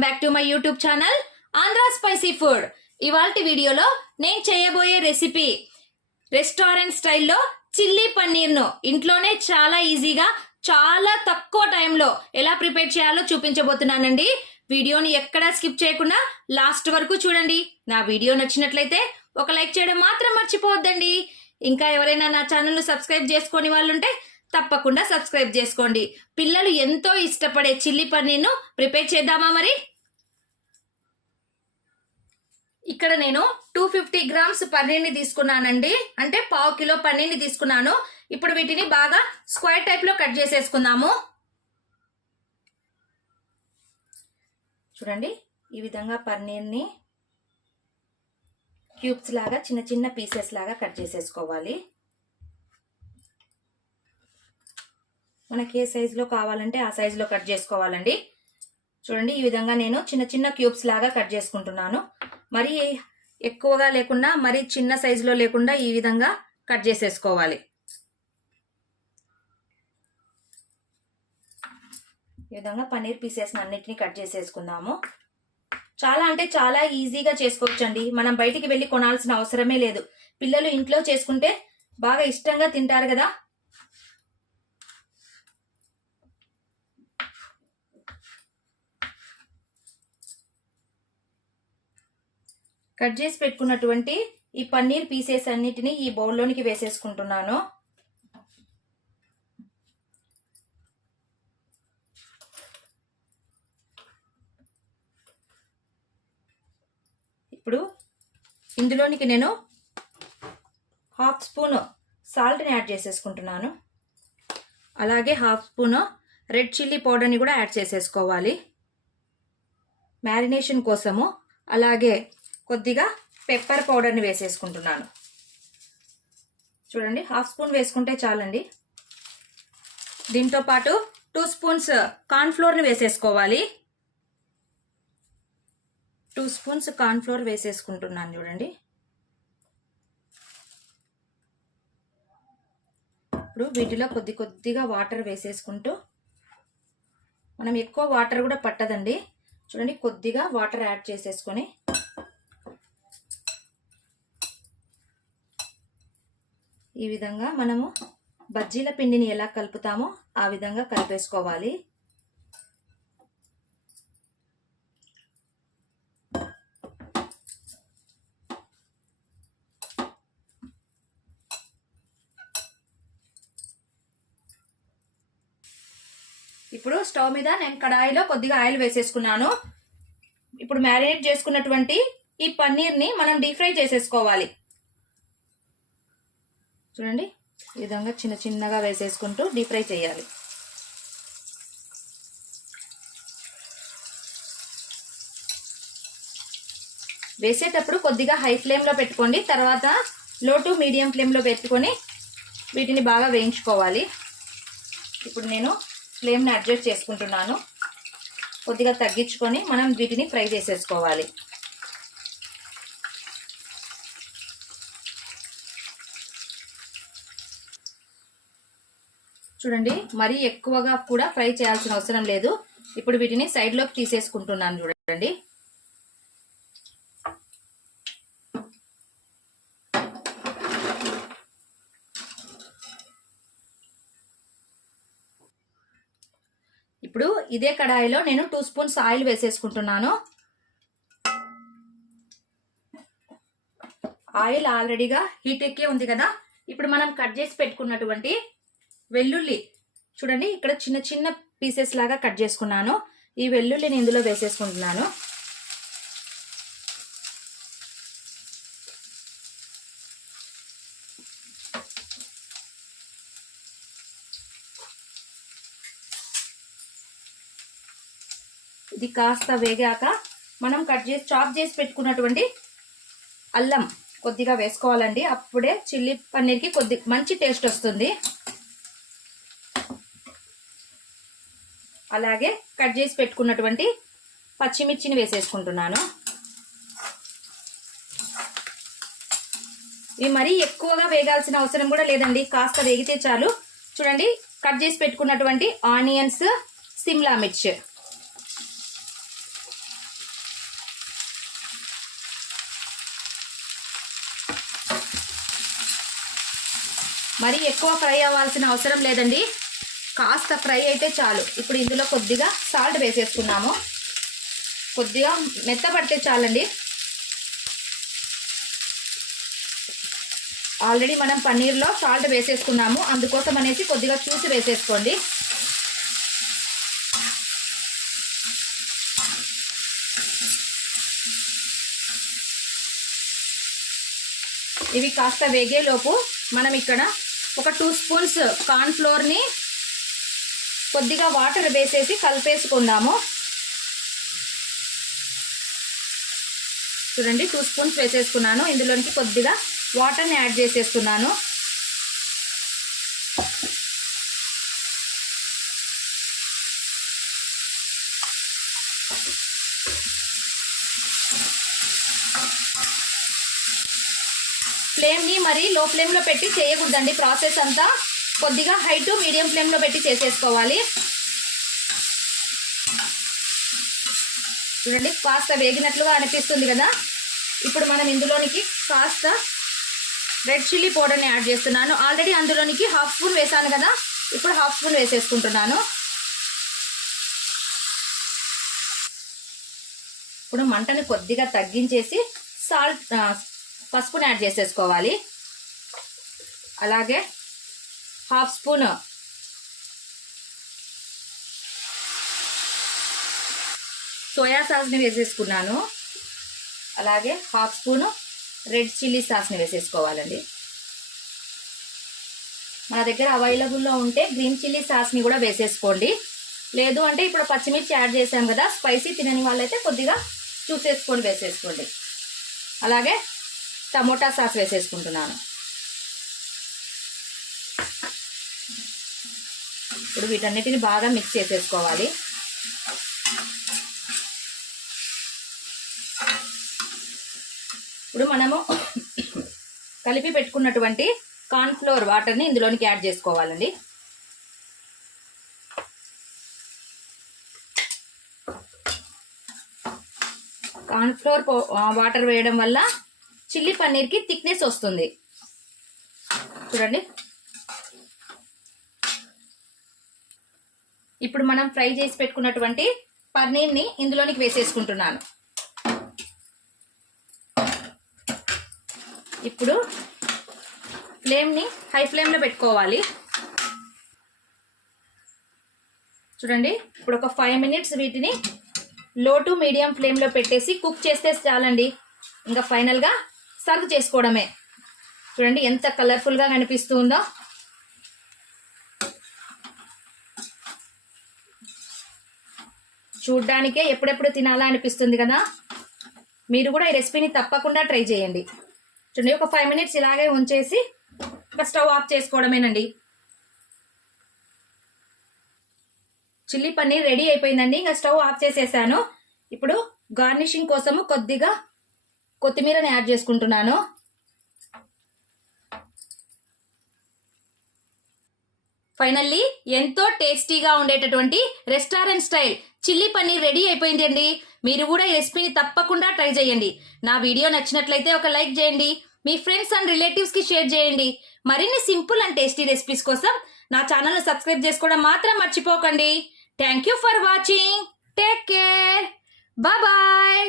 Welcome back to my YouTube channel Andhra spicy food. ఇవాల్టి వీడియోలో నేను చేయబోయే రెసిపీ రెస్టారెంట్ స్టైల్లో చిల్లీ పన్నీర్ను ఇంట్లోనే చాలా ఈజీగా చాలా తక్కువ టైంలో ఎలా ప్రిపేర్ చేయాలో చూపించబోతున్నానండి. వీడియోని ఎక్కడా స్కిప్ చేయకుండా లాస్ట్ వరకు చూడండి. నా వీడియో నచ్చినట్లయితే ఒక లైక్ చేయడం మాత్రం మర్చిపోవద్దండి. ఇంకా ఎవరైనా నా ఛానల్ను సబ్స్క్రైబ్ చేసుకోని వాళ్ళు ఉంటే తప్పకుండా సబ్స్క్రైబ్ చేసుకోండి. పిల్లలు ఎంతో ఇష్టపడే చిల్లీ పన్నీర్ను ప్రిపేర్ చేద్దామా మరి? ఇక్కడ నేను 250 గ్రామ్స్ పన్నీర్ని తీసుకున్నానండి, అంటే పావు కిలో పన్నీర్ని తీసుకున్నాను. ఇప్పుడు వీటిని బాగా స్క్వేర్ టైప్ లో కట్ చేసేసుకుందాము. చూడండి, ఈ విధంగా పన్నీర్ని క్యూబ్స్ లాగా చిన్న చిన్న పీసెస్ లాగా కట్ చేసేసుకోవాలి. మనకి ఏ సైజులో కావాలంటే ఆ సైజులో కట్ చేసుకోవాలండి. చూడండి, ఈ విధంగా నేను చిన్న చిన్న క్యూబ్స్ లాగా కట్ చేసుకుంటున్నాను. మరి ఎక్కువగా లేకుండా మరి చిన్న సైజులో లేకుండా ఈ విధంగా కట్ చేసేసుకోవాలి. ఈ విధంగా పన్నీర్ పీసెస్ అన్నిటిని కట్ చేసేసుకుందాము. చాలా అంటే చాలా ఈజీగా చేసుకోవచ్చండి. మనం బయటికి వెళ్ళి కొనాల్సిన అవసరమే లేదు. పిల్లలు ఇంట్లో చేసుకుంటే బాగా ఇష్టంగా తింటారు కదా. కట్ చేసి పెట్టుకున్నటువంటి ఈ పన్నీర్ పీసెస్ అన్నిటిని ఈ బౌల్లోనికి వేసేసుకుంటున్నాను. ఇప్పుడు ఇందులోనికి నేను హాఫ్ స్పూన్ సాల్ట్ని యాడ్ చేసేసుకుంటున్నాను. అలాగే హాఫ్ స్పూన్ రెడ్ చిల్లీ పౌడర్ని కూడా యాడ్ చేసేసుకోవాలి మ్యారినేషన్ కోసము. అలాగే కొద్దిగా పెప్పర్ పౌడర్ని వేసేసుకుంటున్నాను. చూడండి, హాఫ్ స్పూన్ వేసుకుంటే చాలండి. దీంతో పాటు 2 స్పూన్స్ కార్న్ఫ్లోర్ని వేసేసుకోవాలి. 2 స్పూన్స్ కార్న్ఫ్లోర్ వేసేసుకుంటున్నాను. చూడండి, ఇప్పుడు వీటిలో కొద్దిగా వాటర్ వేసేసుకుంటూ, మనం ఎక్కువ వాటర్ కూడా పట్టదండి. చూడండి, కొద్దిగా వాటర్ యాడ్ చేసేసుకొని ఈ విధంగా మనము బజ్జీల పిండిని ఎలా కలుపుతామో ఆ విధంగా కలిపేసుకోవాలి. ఇప్పుడు స్టవ్ మీద నేను కడాయిలో కొద్దిగా ఆయిల్ వేసేసుకున్నాను. ఇప్పుడు మ్యారినేట్ చేసుకున్నటువంటి ఈ పన్నీర్ని మనం డీప్ ఫ్రై చేసేసుకోవాలి. చూడండి, ఈ విధంగా చిన్న చిన్నగా వేసేసుకుంటూ డీప్ ఫ్రై చేయాలి. వేసేటప్పుడు కొద్దిగా హై ఫ్లేమ్లో పెట్టుకోండి, తర్వాత లో టు మీడియం ఫ్లేమ్లో పెట్టుకొని వీటిని బాగా వేయించుకోవాలి. ఇప్పుడు నేను ఫ్లేమ్ని అడ్జస్ట్ చేసుకుంటున్నాను. కొద్దిగా తగ్గించుకొని మనం వీటిని ఫ్రై చేసేసుకోవాలి. చూడండి, మరీ ఎక్కువగా కూడా ఫ్రై చేయాల్సిన అవసరం లేదు. ఇప్పుడు వీటిని సైడ్లోకి తీసేసుకుంటున్నాను. చూడండి, ఇప్పుడు ఇదే కడాయిలో నేను 2 స్పూన్స్ ఆయిల్ వేసేసుకుంటున్నాను. ఆయిల్ ఆల్రెడీగా హీట్ ఎక్కే ఉంది కదా. ఇప్పుడు మనం కట్ చేసి పెట్టుకున్నటువంటి వెల్లుల్లి, చూడండి ఇక్కడ చిన్న చిన్న పీసెస్ లాగా కట్ చేసుకున్నాను. ఈ వెల్లుల్లిని ఇందులో వేసేసుకుంటున్నాను. ఇది కాస్త వేగాక మనం చాప్ చేసి పెట్టుకున్నటువంటి అల్లం కొద్దిగా వేసుకోవాలండి. అప్పుడే చిల్లీ పన్నీర్కి మంచి టేస్ట్ వస్తుంది. అలాగే కట్ చేసి పెట్టుకున్నటువంటి పచ్చిమిర్చిని వేసేసుకుంటున్నాను. ఇవి మరీ ఎక్కువగా వేగాల్సిన అవసరం కూడా లేదండి, కాస్త వేగితే చాలు. చూడండి, కట్ చేసి పెట్టుకున్నటువంటి ఆనియన్స్, సిమ్లా మిర్చ్, మరి ఎక్కువ ఫ్రై అవ్వాల్సిన అవసరం లేదండి, కాస్త ఫ్రై అయితే చాలు. ఇప్పుడు ఇందులో కొద్దిగా సాల్ట్ వేసేసుకున్నాము, కొద్దిగా మెత్తపడితే చాలండి. ఆల్రెడీ మనం పన్నీర్లో సాల్ట్ వేసేసుకున్నాము, అందుకోసం అనేసి కొద్దిగా చూసి వేసేసుకోండి. ఇవి కాస్త వేగేలోపు మనం ఇక్కడ ఒక 2 స్పూన్స్ కార్న్ ఫ్లోర్ని కొద్దిగా వాటర్ వేసేసి కలిపేసుకుందాము. చూడండి 2 స్పూన్స్ వేసేసుకున్నాను. ఇందులోనికి కొద్దిగా వాటర్ని యాడ్ చేసేస్తున్నాను. ఫ్లేమ్ని మరి లో ఫ్లేమ్లో పెట్టి చేయకూడదండి, ప్రాసెస్ అంతా కొద్దిగా హై టు మీడియం ఫ్లేమ్లో పెట్టి చేసేసుకోవాలి. చూడండి కాస్త వేగినట్లుగా అనిపిస్తుంది కదా. ఇప్పుడు మనం ఇందులోనికి కాస్త రెడ్ చిల్లీ పౌడర్ని యాడ్ చేస్తున్నాను. ఆల్రెడీ అందులోనికి 1/2 స్పూన్ వేసాను కదా, ఇప్పుడు 1/2 స్పూన్ వేసేసుకుంటున్నాను. ఇప్పుడు మంటని కొద్దిగా తగ్గించేసి పసుపుని యాడ్ చేసేసుకోవాలి. అలాగే 1/2 స్పూన్ సోయా సాస్ని వేసేసుకున్నాను. అలాగే 1/2 స్పూను రెడ్ చిల్లీ సాస్ని వేసేసుకోవాలండి. మన దగ్గర అవైలబుల్లో ఉంటే గ్రీన్ చిల్లీ సాస్ని కూడా వేసేసుకోండి. లేదు అంటే ఇప్పుడు పచ్చిమిర్చి యాడ్ చేసాం కదా, స్పైసీ తినని వాళ్ళైతే కొద్దిగా చూసేసుకొని వేసేసుకోండి. అలాగే టమోటా సాస్ వేసేసుకుంటున్నాను. ఇప్పుడు వీటన్నిటిని బాగా మిక్స్ చేసేసుకోవాలి. ఇప్పుడు మనము కలిపి పెట్టుకున్నటువంటి కార్న్ ఫ్లోర్ వాటర్ని ఇందులోనికి యాడ్ చేసుకోవాలండి. కార్న్ ఫ్లోర్ వాటర్ వేయడం వల్ల చిల్లీ పన్నీర్కి థిక్నెస్ వస్తుంది. చూడండి ఇప్పుడు మనం ఫ్రై చేసి పెట్టుకున్నటువంటి పన్నీర్ని ఇందులోనికి వేసేసుకుంటున్నాను. ఇప్పుడు ఫ్లేమ్ని హై ఫ్లేమ్లో పెట్టుకోవాలి. చూడండి ఇప్పుడు ఒక 5 మినిట్స్ వీటిని లో టు మీడియం ఫ్లేమ్లో పెట్టేసి కుక్ చేస్తే చాలండి. ఇంకా ఫైనల్గా సర్వ్ చేసుకోవడమే. చూడండి ఎంత కలర్ఫుల్గా కనిపిస్తుందో. చూడ్డానికే ఎప్పుడెప్పుడు తినాలా అనిపిస్తుంది కదా. మీరు కూడా ఈ రెసిపీని తప్పకుండా ట్రై చేయండి. చూడండి ఒక 5 మినిట్స్ ఇలాగే ఉంచేసి ఇంకా స్టవ్ ఆఫ్ చేసుకోవడమేనండి. చిల్లీ పన్నీర్ రెడీ అయిపోయిందండి. ఇంకా స్టవ్ ఆఫ్ చేసేసాను. ఇప్పుడు గార్నిషింగ్ కోసము కొద్దిగా కొత్తిమీరని యాడ్ చేసుకుంటున్నాను. ఫైనల్లీ ఎంతో టేస్టీగా ఉండేటటువంటి restaurant style chilli paneer ready అయిపోయింది అండి. మీరు కూడా ఈ రెసిపీని తప్పకుండా ట్రై చేయండి. నా వీడియో నచ్చినట్లయితే ఒక లైక్ చేయండి. మీ ఫ్రెండ్స్ అండ్ రిలేటివ్స్కి షేర్ చేయండి. మరిన్ని సింపుల్ అండ్ టేస్టీ రెసిపీస్ కోసం నా ఛానల్ను సబ్స్క్రైబ్ చేసుకోవడం మాత్రం మర్చిపోకండి. Thank you for watching. Take care. Bye bye.